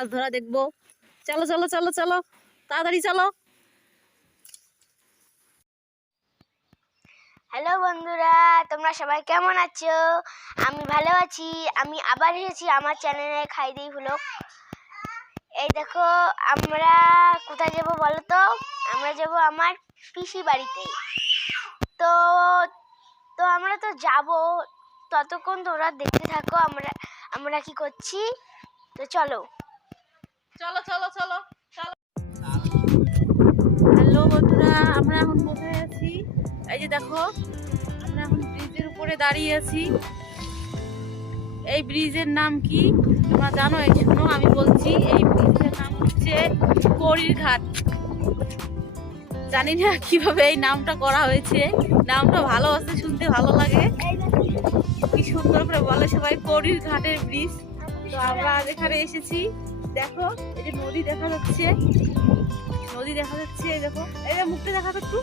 মাছ ধরা দেখব। চলো চলো চলো চলো, তাড়াতাড়ি চলো। হ্যালো বন্ধুরা, তোমরা সবাই কেমন আছো? আমি ভালো আছি, আমি আবার এসেছি আমার চ্যানেলে খাই দিই হলো। এই দেখো, আমরা কোথায় যাব বলো তো? আমরা যাব আমার পিসি বাড়িতে। তো তো আমরা তো যাব, ততক্ষণ তোমরা দেখতে থাকো, আমরা আমরা কি করছি? তো চলো। চলো চলো চলো চলো। হ্যালো বন্ধুরা, আমরা এখন কোথায় আছি। এই যে দেখো, আমরা এখন ব্রিজের উপরে দাঁড়িয়ে আছি। এই ব্রিজের নাম কি? তোমরা জানো, এই শোনো আমি বলছি, এই ব্রিজের নাম হচ্ছে কড়ির ঘাট জানি না কীভাবে এই নামটা করা হয়েছে। নামটা ভালো আছে, শুনতে ভালো লাগে। কি সুন্দর করে বলে সবাই কড়ির ঘাটের ব্রিজ। তো আমরা এখানে এসেছি দেখো যে নদী দেখা যাচ্ছে। নদী দেখা যাচ্ছে দেখো। যে মুখটা দেখা একটু।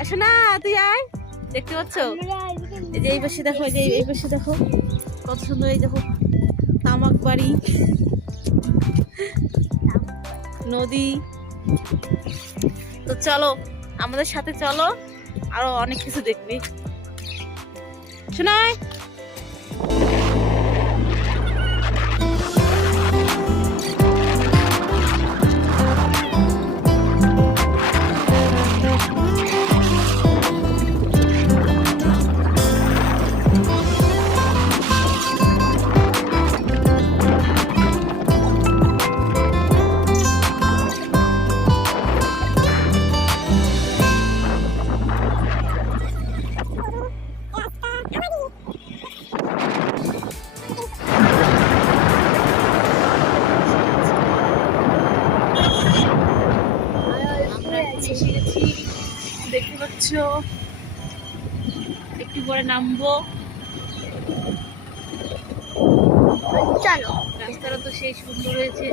আসো না তুই আয়। দেখতে পাচ্ছ? এই যে এই পাশে দেখো, এই যে এই পাশে দেখো। কত সুন্দর এই দেখো, তামাক বাড়ি। নদী। তো চলো, আমাদের সাথে চলো, আরও অনেক কিছু দেখবি। শোনায় আমরা এসে গেছি। দেখতে পাচ্ছ? একটু পরে নামবো। চলো। রাস্তাটা তো সেই সুন্দর হয়েছে।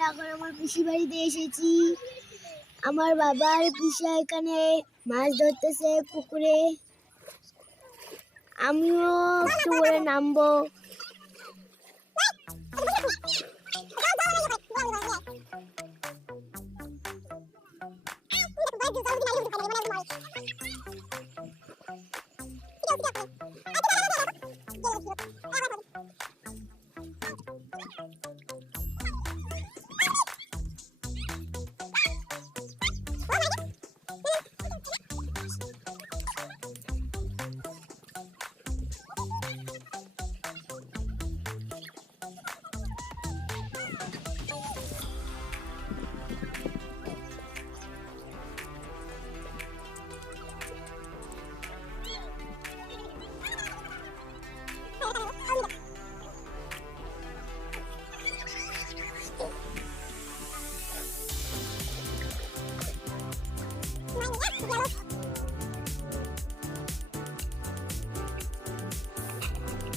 তারপর আমার পিসি বাড়িতে এসেছি। আমার বাবার পিসা এখানে মাছ ধরতেছে পুকুরে। আমিও একটু করে নামবো।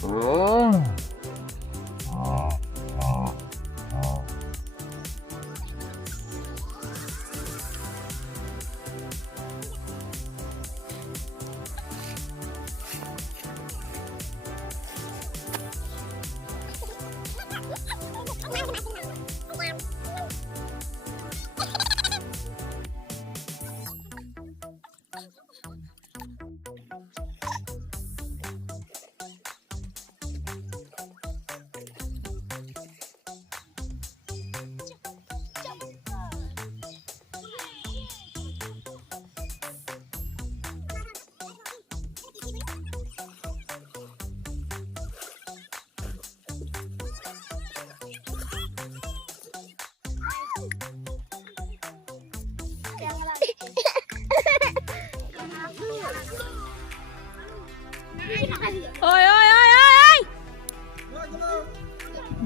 음.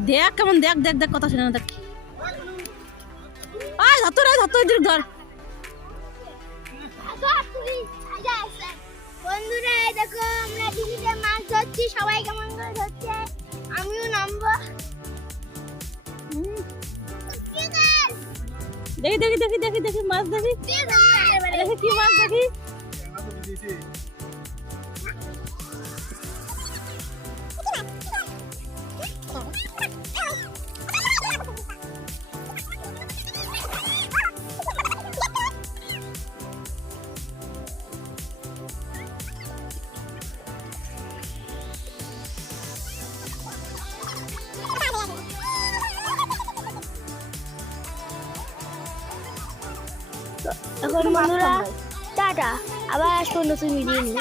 দেখ কেমন দেখ দেখ দেখ কথা শুনে না দেখ। আয় ধর ধর ধর বন্ধুরা এই দেখো আমরা মাছ ধরছি সবাই কেমন করে ধরছে? আমিও দেখি দেখি দেখি দেখি দেখি মাছ দেখি। দেখি কি মাছ দেখি। এখন বন্ধুরা টাটা। আবার আসব নতুন ভিডিও নিয়ে।